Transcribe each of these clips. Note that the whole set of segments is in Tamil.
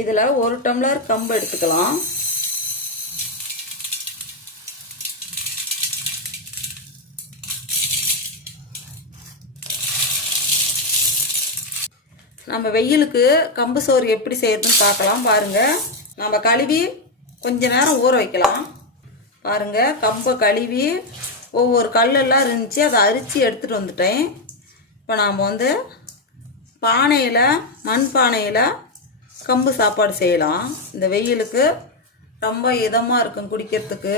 இதில் 1 டம்ளர் கம்பு எடுத்துக்கலாம். நம்ம வெயிலுக்கு கம்பு சோறு எப்படி செய்யறதுன்னு பார்க்கலாம். பாருங்கள், நம்ம கழுவி கொஞ்ச நேரம் ஊற வைக்கலாம். பாருங்கள், கம்பை கழுவி ஒவ்வொரு கல்லெல்லாம் இருந்துச்சு, அதை அரிச்சு எடுத்துகிட்டு வந்துட்டேன். இப்போ நாம் வந்து பானையில், மண் பானையில் கம்பு சாப்பாடு செய்யலாம். இந்த வெயிலுக்கு ரொம்ப இதமாக இருக்கும், குடிக்கிறதுக்கு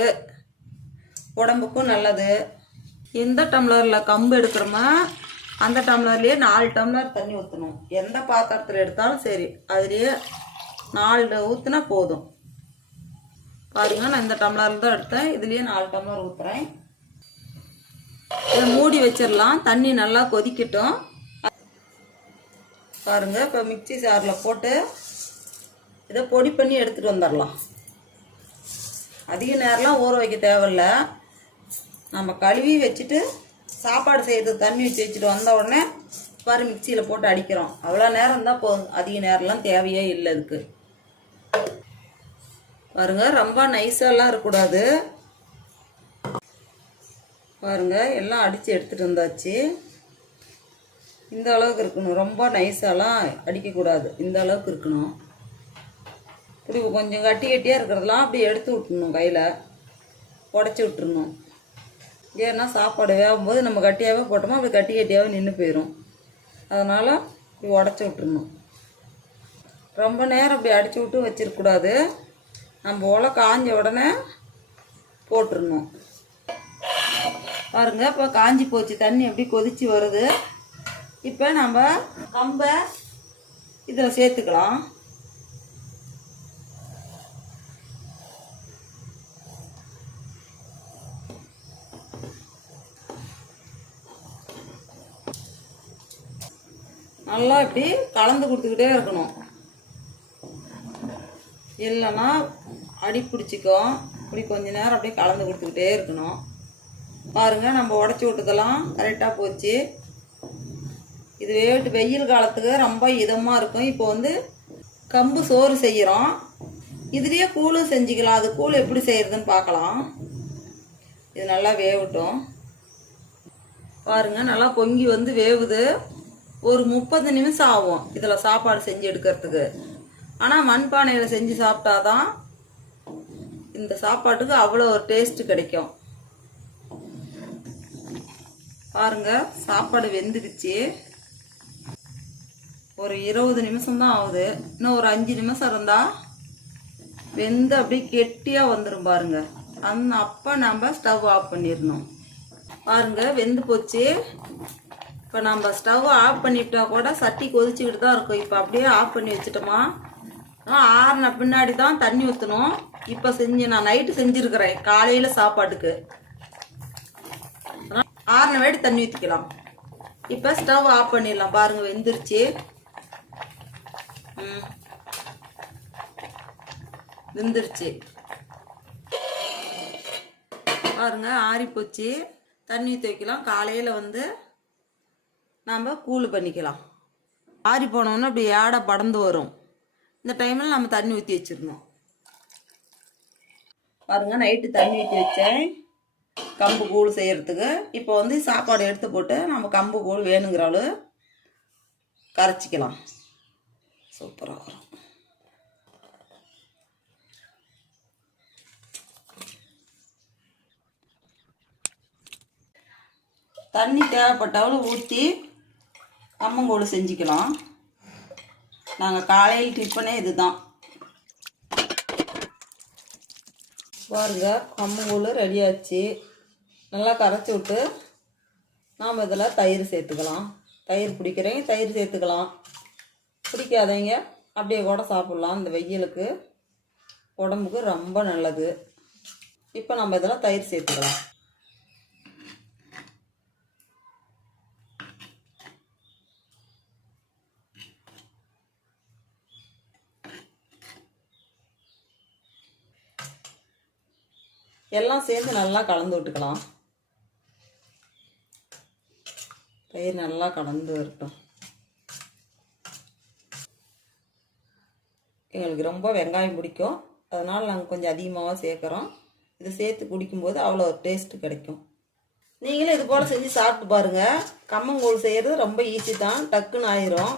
உடம்புக்கும் நல்லது. எந்த டம்ளரில் கம்பு எடுக்கிறோமோ அந்த டம்ளர்லேயே 4 டம்ளர் தண்ணி ஊற்றணும். எந்த பாத்திரத்தில் எடுத்தாலும் சரி, அதுலேயே 4 ஊற்றினா போதும். பாருங்க, நான் இந்த டம்ளரில் தான் எடுத்தேன், இதுலேயே 4 டம்ளர் ஊற்றுறேன். இதை மூடி வச்சிடலாம், தண்ணி நல்லா கொதிக்கட்டும். பாருங்க, இப்போ மிக்சி ஜாரில் போட்டு இதை பொடி பண்ணி எடுத்துகிட்டு வந்துடலாம். அதிக நேரம்லாம் ஊற வைக்க தேவையில்லை. நம்ம கழுவி வச்சுட்டு சாப்பாடு செய்யறது தண்ணி ஊற்றி வச்சுட்டு வந்த உடனே பாரு மிக்சியில் போட்டு அடிக்கிறோம். அவ்வளோ நேரம் தான் போதும், அதிக நேரம்லாம் தேவையே இல்லை. இதுக்கு பாருங்க, ரொம்ப நைஸாலாம் இருக்கக்கூடாது. பாருங்க, எல்லாம் அடித்து எடுத்துகிட்டு வந்தாச்சு. இந்த அளவுக்கு இருக்கணும், ரொம்ப நைஸாலாம் அடிக்கக்கூடாது. இந்த அளவுக்கு இருக்கணும். இப்படி கொஞ்சம் கட்டி கட்டியாக இருக்கிறதெல்லாம் அப்படி எடுத்து விட்டுணும், கையில் உடச்சி விட்டுருணும். ஏன்னா சாப்பாடு வேகும்போது நம்ம கட்டியாகவே போட்டோமோ அப்படி கட்டி கட்டியாகவே நின்று போயிடும். அதனால் இப்படி உடச்சி விட்டுருணும். ரொம்ப நேரம் அப்படி அடித்து விட்டு வச்சிருக்கக்கூடாது. நம்ம உலை காஞ்ச உடனே போட்டுருணும். பாருங்கள், இப்போ காஞ்சி போச்சு, தண்ணி எப்படி கொதித்து வருது. இப்போ நம்ம கம்பை இதில் சேர்த்துக்கலாம். நல்லா இப்படி கலந்து கொடுத்துக்கிட்டே இருக்கணும், இல்லைன்னா அடி பிடிச்சிக்கும். இப்படி கொஞ்ச நேரம் அப்படியே கலந்து கொடுத்துக்கிட்டே இருக்கணும். பாருங்கள், நம்ம உடச்சி விட்டதெல்லாம் கரெக்டாக போச்சு. இது வெயில் காலத்துக்கு ரொம்ப இதமாக இருக்கும். இப்போ வந்து கம்பு சோறு செய்கிறோம், இதுலேயே கூழும் செஞ்சுக்கலாம். அது கூழ் எப்படி செய்கிறதுன்னு பார்க்கலாம். இது நல்லா வேகட்டும். பாருங்கள், நல்லா பொங்கி வந்து வேவுது. ஒரு 30 நிமிஷம் ஆகும் இதில் சாப்பாடு செஞ்சு எடுக்கிறதுக்கு. ஆனால் மண்பானையில் செஞ்சு சாப்பிட்டாதான் இந்த சாப்பாட்டுக்கு அவ்வளோ ஒரு டேஸ்ட்டு கிடைக்கும். பாருங்கள், சாப்பாடு வெந்துடுச்சு. ஒரு 20 நிமிஷம் தான் ஆகுது. இன்னும் ஒரு 5 நிமிஷம் இருந்தால் வெந்து அப்படியே கெட்டியாக வந்துடும். பாருங்கள், அப்போ நம்ம ஸ்டவ் ஆஃப் பண்ணிடணும். பாருங்கள், வெந்து போச்சு. இப்போ நம்ம ஸ்டவ் ஆஃப் பண்ணிட்டா கூட சட்டி கொதிச்சுக்கிட்டு தான் இருக்கும். இப்போ அப்படியே ஆஃப் பண்ணி வச்சுட்டோமா, ஆறின பின்னாடி தான் தண்ணி ஊற்றணும். இப்போ நான் நைட்டு செஞ்சுருக்கிறேன், காலையில் சாப்பாட்டுக்கு. ஆறின வேடி தண்ணி ஊற்றிக்கலாம். இப்போ ஸ்டவ் ஆஃப் பண்ணிடலாம். பாருங்கள், வெந்துருச்சு. வெந்துருச்சு. பாருங்கள், ஆறி போச்சு. தண்ணி ஊற்றி வைக்கலாம். காலையில் வந்து நாம் கூழ் பண்ணிக்கலாம். ஆறி போனோன்னா அப்படி ஏடை படந்து வரும். இந்த டைமில் நம்ம தண்ணி ஊற்றி வச்சிடணும். பாருங்கள், நைட்டு தண்ணி ஊற்றி வச்சேன் கம்பு கூழ் செய்கிறதுக்கு. இப்போ வந்து சாப்பாடு எடுத்து போட்டு நம்ம கம்பு கூழ் வேணுங்கிற அளவு கரைச்சிக்கலாம். சூப்பராக வரும். தண்ணி தேவைப்பட்டாலும் ஊற்றி கம்மங்கூழ் செஞ்சுக்கலாம். நாங்கள் காலையில் டிஃபனே இதுதான். பாருங்க, கம்மங்கூழ் ரெடியாச்சு. நல்லா கரைச்சி விட்டு நாம் இதில் தயிர் சேர்த்துக்கலாம். தயிர் பிடிக்கிறேன், தயிர் சேர்த்துக்கலாம். பிடிக்காதவங்க அப்படியே கூட சாப்பிட்லாம். இந்த வெயிலுக்கு உடம்புக்கு ரொம்ப நல்லது. இப்போ நம்ம இதில் தயிர் சேர்த்துக்கலாம். எல்லாம் சேர்ந்து நல்லா கலந்து விட்டுக்கலாம். தயிர் நல்லா கலந்து வரட்டும். எங்களுக்கு ரொம்ப வெங்காயம் பிடிக்கும். அதனால் நாங்கள் கொஞ்சம் அதிகமாக சேர்க்குறோம். இதை சேர்த்து குடிக்கும்போது அவ்வளோ ஒரு டேஸ்ட்டு கிடைக்கும். நீங்களும் இது போல் செஞ்சு சாப்பிட்டு பாருங்கள். கம்மங்கூழ் செய்கிறது ரொம்ப ஈஸி தான், டக்குன்னு ஆயிரும்.